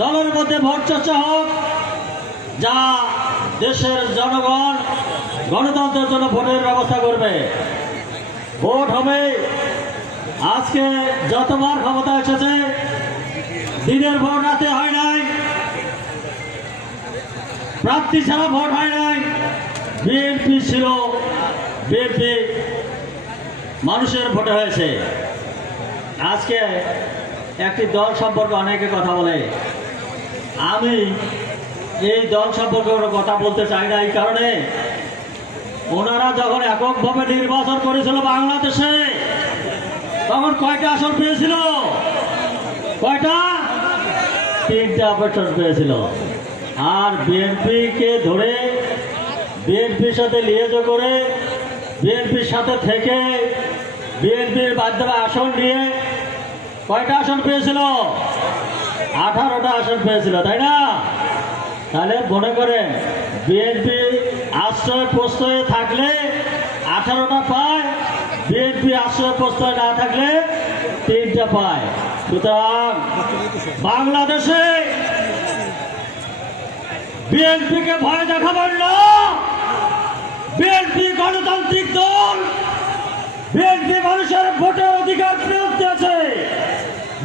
দলের মধ্যে ভোট চর্চা হোক, যা দেশের জনগণ গণতন্ত্রের জন্য ভোটের ব্যবস্থা করবে। ভোট হবে। আজকে যতবার ক্ষমতা এসেছে দিনের ভোট রাতে হয় নাই, প্রার্থী ছাড়া ভোট হয় নাই। বিএনপি ছিল, বিএনপি মানুষের ভোটে হয়েছে। আজকে একটি দল সম্পর্কে অনেকে কথা বলে, আমি এই দল সম্পর্কে কোনো কথা বলতে চাই না। এই কারণে ওনারা যখন এককভাবে নির্বাচন করেছিল বাংলাদেশে, তখন কয়টা আসন পেয়েছিল? কয়টা? 3টা আসন পেয়েছিল। আর বিএনপিকে ধরে, বিএনপির সাথে লিয়াজো করে, বিএনপির সাথে থেকে, বিএনপির মাধ্যমে আসন নিয়ে কয়টা আসন পেয়েছিল? 18টা আসন পেয়েছিল, তাই না? তাহলে মনে করেন বিএনপি আশ্রয় প্রশ্রয়ে থাকলে 18টা পায়, বিএনপি আশ্রয় প্রশ্রয় না থাকলে 3টা পায়। সুতরাং বাংলাদেশে বিএনপিকে ভয় দেখাবেন না। বিএনপি গণতান্ত্রিক দল, বিএনপি মানুষের ভোটের অধিকার ফেরত দিয়েছে,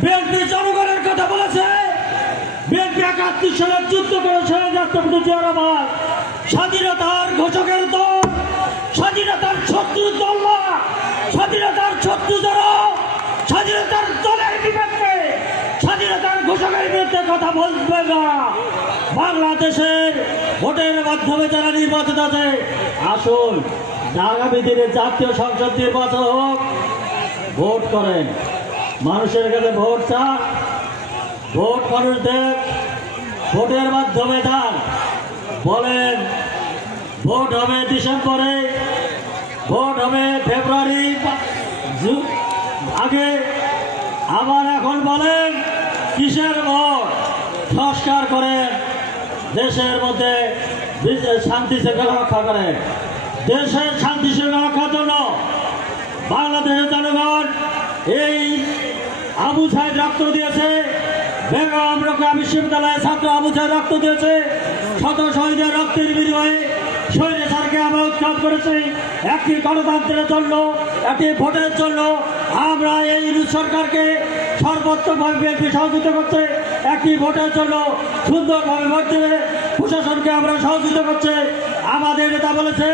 বিএনপি জনগণের কথা বলেছে। বিএনপি 71 সালের যুদ্ধ করেছে রাষ্ট্রপতি জিয়া রহমান, স্বাধীনতার ঘোষকের দল, স্বাধীনতার শত্রু দল না, স্বাধীনতার শত্রু যারা, স্বাধীনতার দলের বিপক্ষে, স্বাধীনতার ঘোষকের বিরুদ্ধে কথা বলবে না। বাংলাদেশের ভোটের মাধ্যমে যারা নির্বাচিত আছে, আসুন আগামী দিনে জাতীয় সংসদ নির্বাচন হোক, ভোট করেন, মানুষের কাছে ভোট চান, ভোট মানুষদের ভোটের মাধ্যমে দান। বলেন ভোট হবে ডিসেম্বরে, ভোট হবে ফেব্রুয়ারি আগে, আবার এখন বলেন কিসের ভোট? সংস্কার করেন, দেশের মধ্যে শান্তি শৃঙ্খলা রক্ষা করেন। দেশের শান্তি শৃঙ্খলা রক্ষার জন্য বাংলাদেশের জনগণ এই আবু সাইদ রক্ত দিয়েছে, বেগম রোকেয়া বিশ্ববিদ্যালয়ের ছাত্র আবু সাইদ রক্ত দিয়েছে, শত শহীদের রক্তের বিনিময়ে স্বৈরাচারকে আমরা উৎখাত করেছি। একটি গণতন্ত্রের জন্য, একটি ভোটের জন্য আমরা এই সরকারকে সর্বোচ্চভাবে বিএনপি সহযোগিতা করছে। একটি ভোটের জন্য সুন্দরভাবে ভোট দেবে প্রশাসনকে আমরা সহযোগিতা করছে। আমাদের নেতা বলেছে